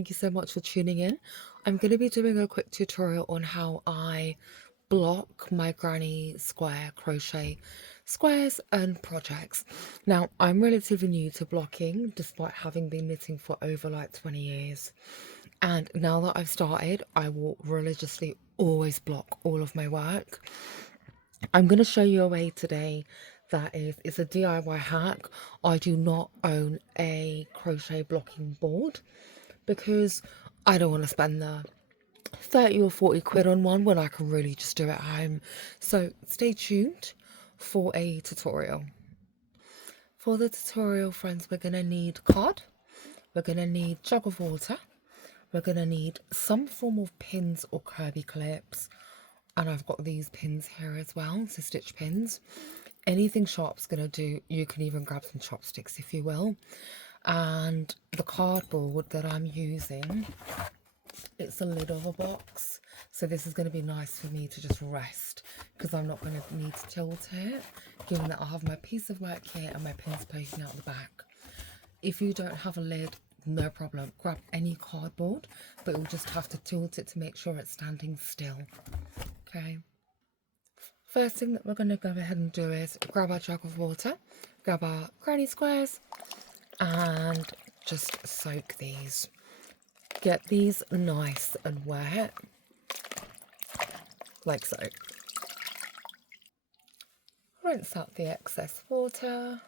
Thank you so much for tuning in. I'm going to be doing a quick tutorial on how I block my granny square crochet squares and projects. Now, I'm relatively new to blocking despite having been knitting for over like 20 years. And now that I've started, I will religiously always block all of my work. I'm going to show you a way today that it's a DIY hack. I do not own a crochet blocking board because I don't want to spend the 30 or 40 quid on one when I can really just do it at home. So stay tuned for a tutorial. For the tutorial, friends, we're going to need card, we're going to need jug of water, we're going to need some form of pins or curvy clips, and I've got these pins here as well, so stitch pins. Anything sharp's going to do. You can even grab some chopsticks if you will. And the cardboard that I'm using, it's the lid of a box, so this is going to be nice for me to just rest because I'm not going to need to tilt it, given that I have my piece of work here and my pins poking out the back. If you don't have a lid, no problem, grab any cardboard, but you'll just have to tilt it to make sure it's standing still. Okay, first thing that we're going to go ahead and do is grab our jug of water, grab our granny squares, and just soak these. Get these nice and wet, like so. Rinse out the excess water.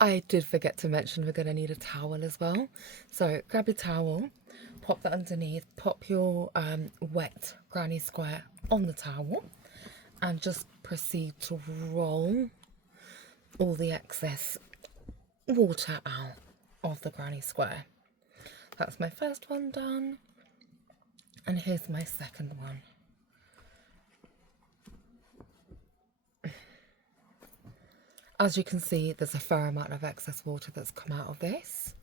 I did forget to mention we're going to need a towel as well. So grab your towel, pop that underneath, pop your wet granny square on the towel, and just proceed to roll all the excess water out of the granny square. That's my first one done, and here's my second one. As you can see, there's a fair amount of excess water that's come out of this.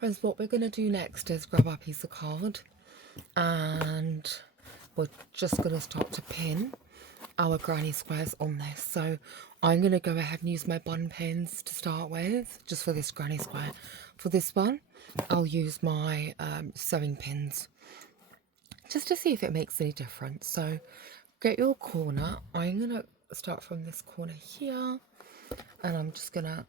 Friends, what we're going to do next is grab our piece of card, and we're just going to start to pin our granny squares on this. So I'm going to go ahead and use my bun pins to start with, just for this granny square. For this one, I'll use my sewing pins, just to see if it makes any difference. So get your corner. I'm going to start from this corner here, and I'm just going to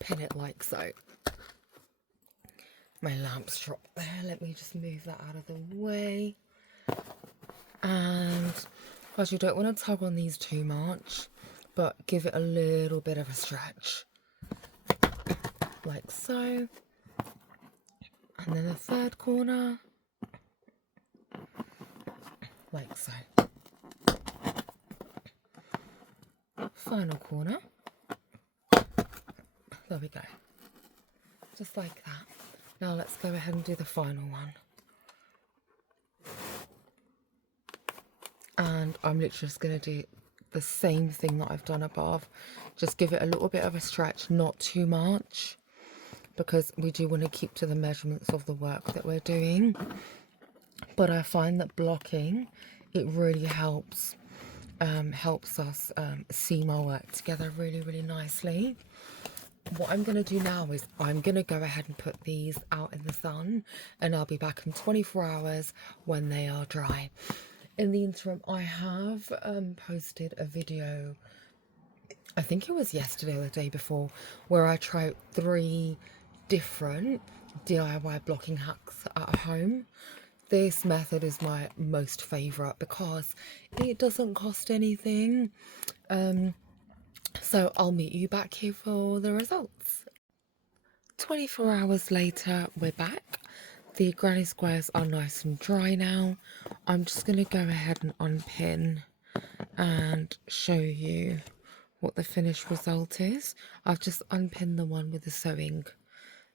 pin it like so. My lamp's dropped there. Let me just move that out of the way. And because you don't want to tug on these too much, but give it a little bit of a stretch, like so. And then the third corner, like so. Final corner, there we go, just like that. Now let's go ahead and do the final one. And I'm literally just going to do the same thing that I've done above. Just give it a little bit of a stretch, not too much, because we do want to keep to the measurements of the work that we're doing. But I find that blocking, it really helps us seam our work together really, really nicely. What I'm going to do now is I'm going to go ahead and put these out in the sun, and I'll be back in 24 hours when they are dry. In the interim, I have posted a video, I think it was yesterday or the day before, where I tried 3 different DIY blocking hacks at home. This method is my most favourite because it doesn't cost anything. So I'll meet you back here for the results. 24 hours later, we're back. The granny squares are nice and dry now. I'm just going to go ahead and unpin and show you what the finished result is. I've just unpinned the one with the sewing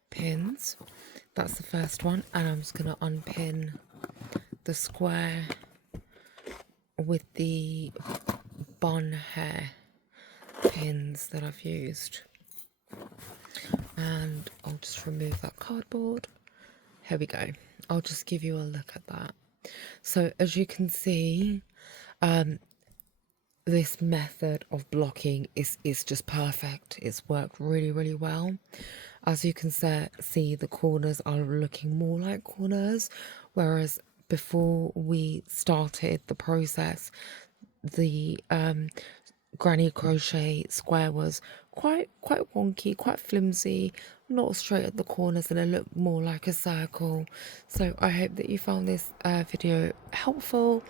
pins. That's the first one, and I'm just going to unpin the square with the bun hair pins that I've used. And I'll just remove that cardboard. Here we go. I'll just give you a look at that. So as you can see, this method of blocking is just perfect. It's worked really, really well. As you can see, the corners are looking more like corners, whereas before we started the process, the granny crochet square was quite wonky, quite flimsy, not straight at the corners, and it looked more like a circle. So I hope that you found this video helpful,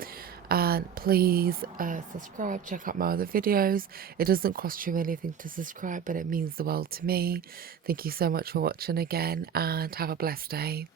and please subscribe, check out my other videos. It doesn't cost you anything to subscribe, but it means the world to me. Thank you so much for watching again, and have a blessed day.